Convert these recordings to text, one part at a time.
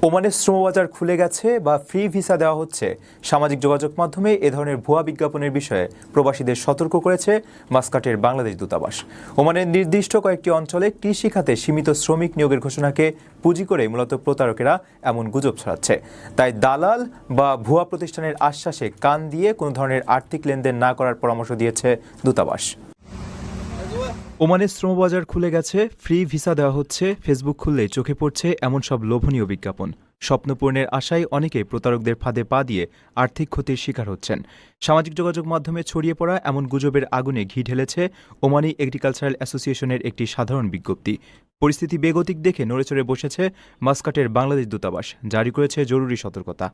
ওমানের শ্রমবাজার খুলে গেছে বা ফ্রি ভিসা দেওয়া হচ্ছে, সামাজিক যোগাযোগ মাধ্যমে এ ধরনের ভুয়া বিজ্ঞাপনের বিষয়ে প্রবাসীদের সতর্ক করেছে মাস্কাটের বাংলাদেশ দূতাবাস। ওমানের নির্দিষ্ট কয়েকটি অঞ্চলে কৃষি খাতে সীমিত শ্রমিক নিয়োগের ঘোষণাকে পুঁজি করে মূলত প্রতারকেরা এমন গুজব ছড়াচ্ছে। তাই দালাল বা ভুয়া প্রতিষ্ঠানের আশ্বাসে কান দিয়ে কোনো ধরনের আর্থিক লেনদেন না করার পরামর্শ দিয়েছে দূতাবাস। ওমানের শ্রমবাজার খুলে গেছে, ফ্রি ভিসা দেওয়া হচ্ছে, ফেসবুক খুললেই চোখে পড়ছে এমন সব লোভনীয় বিজ্ঞাপন। স্বপ্নপূরণের আশায় অনেকেই প্রতারকদের ফাঁদে পা দিয়ে আর্থিক ক্ষতির শিকার হচ্ছেন। সামাজিক যোগাযোগ মাধ্যমে ছড়িয়ে পড়া এমন গুজবের আগুনে ঘি ঢেলেছে ওমানি এগ্রিকালচারাল অ্যাসোসিয়েশনের একটি সাধারণ বিজ্ঞপ্তি। পরিস্থিতি বেগতিক দেখে নড়েচড়ে বসেছে মাস্কাটের বাংলাদেশ দূতাবাস, জারি করেছে জরুরি সতর্কতা।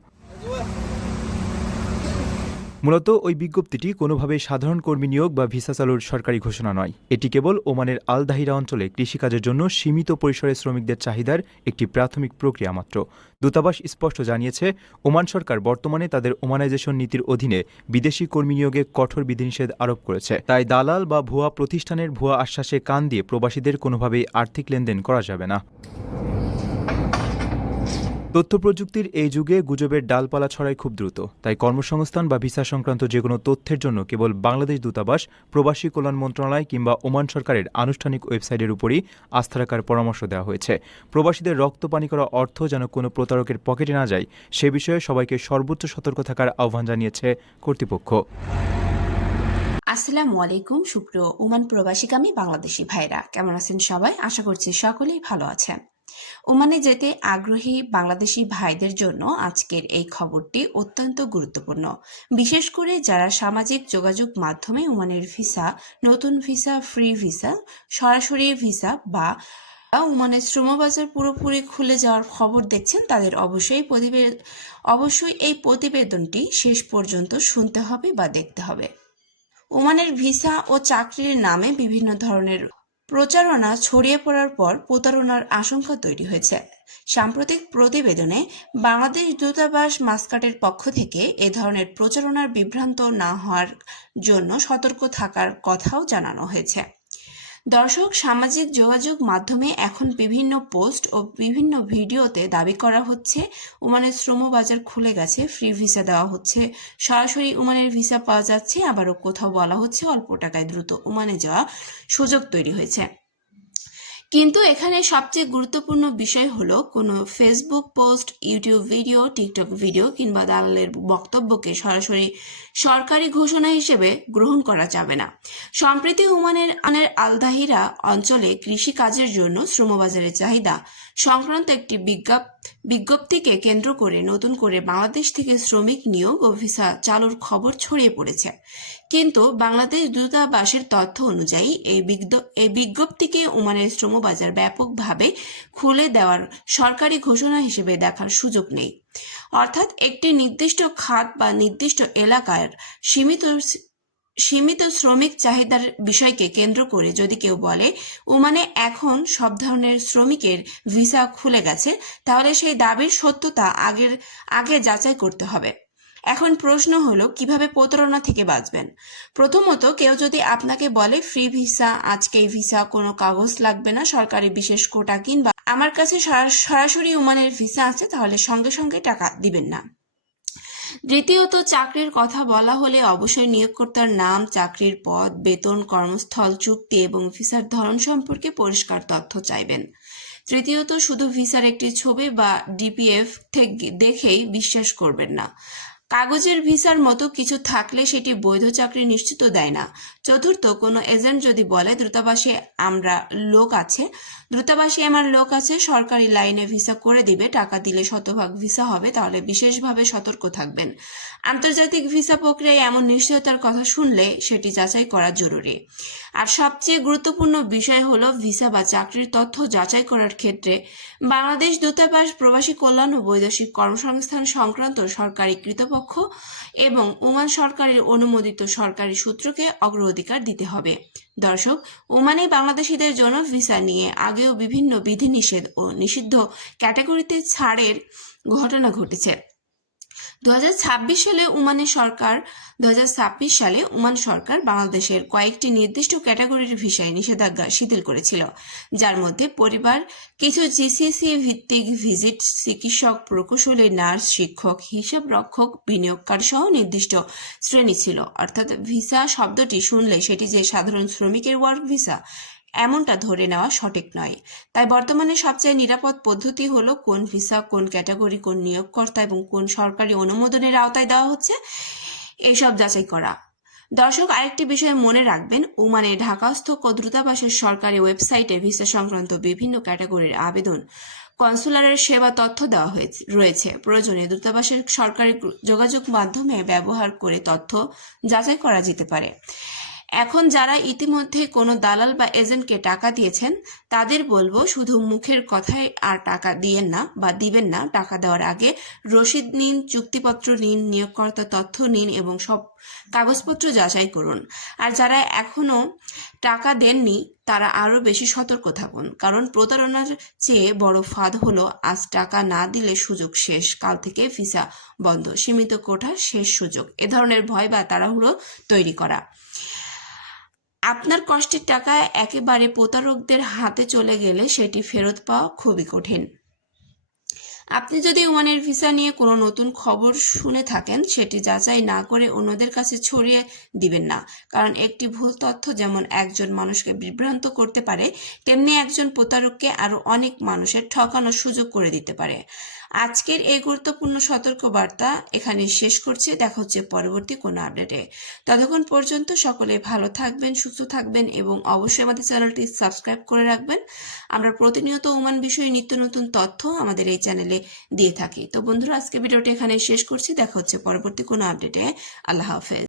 মূলত ওই বিজ্ঞপ্তিটি কোনোভাবেই সাধারণ কর্মী নিয়োগ বা ভিসা চালুর সরকারি ঘোষণা নয়। এটি কেবল ওমানের আল দাহিরা অঞ্চলে কৃষিকাজের জন্য সীমিত পরিসরে শ্রমিকদের চাহিদার একটি প্রাথমিক প্রক্রিয়া মাত্র। দূতাবাস স্পষ্ট জানিয়েছে, ওমান সরকার বর্তমানে তাদের ওমানাইজেশন নীতির অধীনে বিদেশি কর্মী নিয়োগে কঠোর বিধিনিষেধ আরোপ করেছে। তাই দালাল বা ভুয়া প্রতিষ্ঠানের ভুয়া আশ্বাসে কান দিয়ে প্রবাসীদের কোনোভাবেই আর্থিক লেনদেন করা যাবে না। তথ্য প্রযুক্তির এই যুগে গুজবের ডালপালা ছড়ায় খুব দ্রুত। তাই কর্মসংস্থান বা ভিসা সংক্রান্ত যে কোনো তথ্যের জন্য কেবল বাংলাদেশ দূতাবাস, প্রবাসী কল্যাণ মন্ত্রণালয় কিংবা ওমান সরকারের আনুষ্ঠানিক ওয়েবসাইটের উপরই আস্থা রাখার পরামর্শ দেওয়া হয়েছে। প্রবাসীদের রক্তপানি করা অর্থ যেন কোনো প্রতারকের পকেটে না যায়, সে বিষয়ে সবাইকে সর্বোচ্চ সতর্ক থাকার আহ্বান জানিয়েছে কর্তৃপক্ষ। আসসালামু আলাইকুম সুপ্রিয় ওমান প্রবাসীগামী বাংলাদেশি ভাইরা, কেমন আছেন সবাই? আশা করছি সকলেই ভালো আছেন। ওমানে যেতে আগ্রহী বাংলাদেশি ভাইদের জন্য আজকের এই খবরটি অত্যন্ত গুরুত্বপূর্ণ, বিশেষ করে যারা সামাজিক যোগাযোগ মাধ্যমে ওমানের ভিসা, নতুন ভিসা, ফ্রি ভিসা, সরাসরি ভিসা বা ওমানের শ্রমবাজার পুরোপুরি খুলে যাওয়ার খবর দেখছেন। তাদের অবশ্যই এই প্রতিবেদনটি শেষ পর্যন্ত শুনতে হবে বা দেখতে হবে। ওমানের ভিসা ও চাকরির নামে বিভিন্ন ধরনের প্রচারণা ছড়িয়ে পড়ার পর প্রতারণার আশঙ্কা তৈরি হয়েছে। সাম্প্রতিক প্রতিবেদনে বাংলাদেশ দূতাবাস মাস্কাটের পক্ষ থেকে এ ধরনের প্রচারণার বিভ্রান্ত না হওয়ার জন্য সতর্ক থাকার কথাও জানানো হয়েছে। দর্শক, সামাজিক যোগাযোগ মাধ্যমে এখন বিভিন্ন পোস্ট ও বিভিন্ন ভিডিওতে দাবি করা হচ্ছে ওমানের শ্রমবাজার খুলে গেছে, ফ্রি ভিসা দেওয়া হচ্ছে, সরাসরি ওমানের ভিসা পাওয়া যাচ্ছে, আবারও কোথাও বলা হচ্ছে অল্প টাকায় দ্রুত ওমানে যাওয়া সুযোগ তৈরি হয়েছে। কিন্তু এখানে সবচেয়ে গুরুত্বপূর্ণ বিষয় হলো কোনো Facebook post, YouTube video, TikTok video কিংবা দালালের বক্তব্যকে সরাসরি সরকারি ঘোষণা হিসেবে গ্রহণ করা যাবে না। সম্প্রতি ওমানের আল দাহিরা অঞ্চলে কৃষি কাজের জন্য শ্রমবাজারের চাহিদা সংক্রান্ত একটি বিজ্ঞপ্তিকে কেন্দ্র করে নতুন করে বাংলাদেশ থেকে শ্রমিক নিয়োগ ও ভিসা চালুর খবর ছড়িয়ে পড়েছে। কিন্তু বাংলাদেশ দূতাবাসের তথ্য অনুযায়ী এই বিজ্ঞপ্তিকে ওমানের শ্রমবাজার ব্যাপকভাবে খুলে দেওয়ার সরকারি ঘোষণা হিসেবে দেখার সুযোগ নেই। অর্থাৎ একটি নির্দিষ্ট খাত বা নির্দিষ্ট এলাকার সীমিত শ্রমিক চাহিদার বিষয়কে কেন্দ্র করে যদি কেউ বলে ওমানে এখন সব ধরনের শ্রমিকের ভিসা খুলে গেছে, তাহলে সেই দাবির সত্যতা আগে যাচাই করতে হবে। এখন প্রশ্ন হলো, কিভাবে প্রতারণা থেকে বাঁচবেন? প্রথমত, কেউ যদি আপনাকে বলে ফ্রি ভিসা, আজকেই ভিসা, কোনো কাগজ লাগবে না, সরকারি বিশেষ কোটা কিংবা আমার কাছে সরাসরি ওমানের ভিসা আছে, তাহলে সঙ্গে সঙ্গে টাকা দিবেন না। দ্বিতীয়ত, চাকরির কথা বলা হলে অবশ্যই নিয়োগকর্তার নাম, চাকরির পদ, বেতন, কর্মস্থল, চুক্তি এবং ভিসার ধরন সম্পর্কে পরিষ্কার তথ্য চাইবেন। তৃতীয়ত, শুধু ভিসার একটি ছবি বা ডিপিএফ দেখেই বিশ্বাস করবেন না। কাগজের ভিসার মতো কিছু থাকলে সেটি বৈধ চাকরি নিশ্চিত দেয় না। চতুর্থ, কোনো এজেন্ট যদি বলে দূতাবাসে আমার লোক আছে, সরকারি লাইনে ভিসা করে দিবে, টাকা দিলে শতভাগ ভিসা হবে, তাহলে বিশেষভাবে সতর্ক থাকবেন। আন্তর্জাতিক ভিসা প্রক্রিয়ায় এমন নিশ্চয়তার কথা শুনলে সেটি যাচাই করা জরুরি। আর সবচেয়ে গুরুত্বপূর্ণ বিষয় হলো, ভিসা বা চাকরির তথ্য যাচাই করার ক্ষেত্রে বাংলাদেশ দূতাবাস, প্রবাসী কল্যাণ ও বৈদেশিক কর্মসংস্থান সংক্রান্ত সরকারি কর্তৃপক্ষ এবং ওমান সরকারের অনুমোদিত সরকারি সূত্রকে অগ্রাধিকার দিতে হবে। দর্শক, ওমানে বাংলাদেশিদের জন্য ভিসা নিয়ে আগেও বিভিন্ন বিধিনিষেধ ও নিষিদ্ধ ক্যাটাগরিতে ছাড়ের ঘটনা ঘটেছে। সালে ওমান সরকার বাংলাদেশের কয়েকটি নির্দিষ্ট ক্যাটাগরির ভিসায় নিষেধাজ্ঞা শিথিল করেছিল, যার মধ্যে পরিবার, কিছু জিসিসি ভিত্তিক ভিজিট, চিকিৎসক, প্রকৌশলী, নার্স, শিক্ষক, হিসাব রক্ষক, বিনিয়োগকার সহ নির্দিষ্ট শ্রেণী ছিল। অর্থাৎ ভিসা শব্দটি শুনলে সেটি যে সাধারণ শ্রমিকের ওয়ার্ক ভিসা এমনটা ধরে নেওয়া সঠিক নয়। তাই বর্তমানে সবচেয়ে নিরাপদ পদ্ধতি হলো কোন ভিসা, কোন ক্যাটাগরি, কোন নিয়োগকর্তা এবং কোন সরকারি অনুমোদনের আওতায় দেওয়া হচ্ছে এইসব যাচাই করা। দর্শক, আরেকটি বিষয় মনে রাখবেন, ওমানের ঢাকাস্থ দূতাবাসের সরকারি ওয়েবসাইটে ভিসা সংক্রান্ত বিভিন্ন ক্যাটাগরির আবেদন, কনসুলারের সেবা তথ্য দেওয়া রয়েছে। প্রয়োজনে দূতাবাসের সরকারি যোগাযোগ মাধ্যমে ব্যবহার করে তথ্য যাচাই করা যেতে পারে। এখন যারা ইতিমধ্যে কোনো দালাল বা এজেন্টকে টাকা দিয়েছেন তাদের বলবো, শুধু মুখের কথায় আর টাকা দিয়েন না বা দিবেন না। টাকা দেওয়ার আগে রসিদ নিন, চুক্তিপত্র নিন, নিয়োগকর্তা তথ্য নিন এবং সব কাগজপত্র যাচাই করুন। আর যারা এখনো টাকা দেননি তারা আরো বেশি সতর্ক থাকুন, কারণ প্রতারণার চেয়ে বড় ফাঁদ হলো আজ টাকা না দিলে সুযোগ শেষ, কাল থেকে ভিসা বন্ধ, সীমিত কোঠা, শেষ সুযোগ। এ ধরনের ভয় বা তাড়াহুড়ো তৈরি করা। আপনার কষ্টের টাকা একেবারে প্রতারকদের হাতে চলে গেলে সেটি ফেরত পাওয়া খুবই কঠিন। আপনি যদি ওমানের ভিসা নিয়ে কোনো নতুন খবর শুনে থাকেন, সেটি যাচাই না করে অন্যদের কাছে ছড়িয়ে দিবেন না, কারণ একটি ভুল তথ্য যেমন একজন মানুষকে বিভ্রান্ত করতে পারে, তেমনি একজন প্রতারককে আরো অনেক মানুষের ঠকানোর সুযোগ করে দিতে পারে। আজকের এই গুরুত্বপূর্ণ সতর্কবার্তা এখানে শেষ করছি। দেখা হচ্ছে পরবর্তী কোনো আপডেটে। ততক্ষণ পর্যন্ত সকলে ভালো থাকবেন, সুস্থ থাকবেন এবং অবশ্যই আমাদের চ্যানেলটি সাবস্ক্রাইব করে রাখবেন। আমরা প্রতিনিয়ত ওমান বিষয়ে নিত্য নতুন তথ্য আমাদের এই চ্যানেলে দিয়ে থাকি। তো বন্ধুরা, আজকে ভিডিওটি এখানে শেষ করছি। দেখা হচ্ছে পরবর্তী কোনো আপডেটে। আল্লাহ হাফেজ।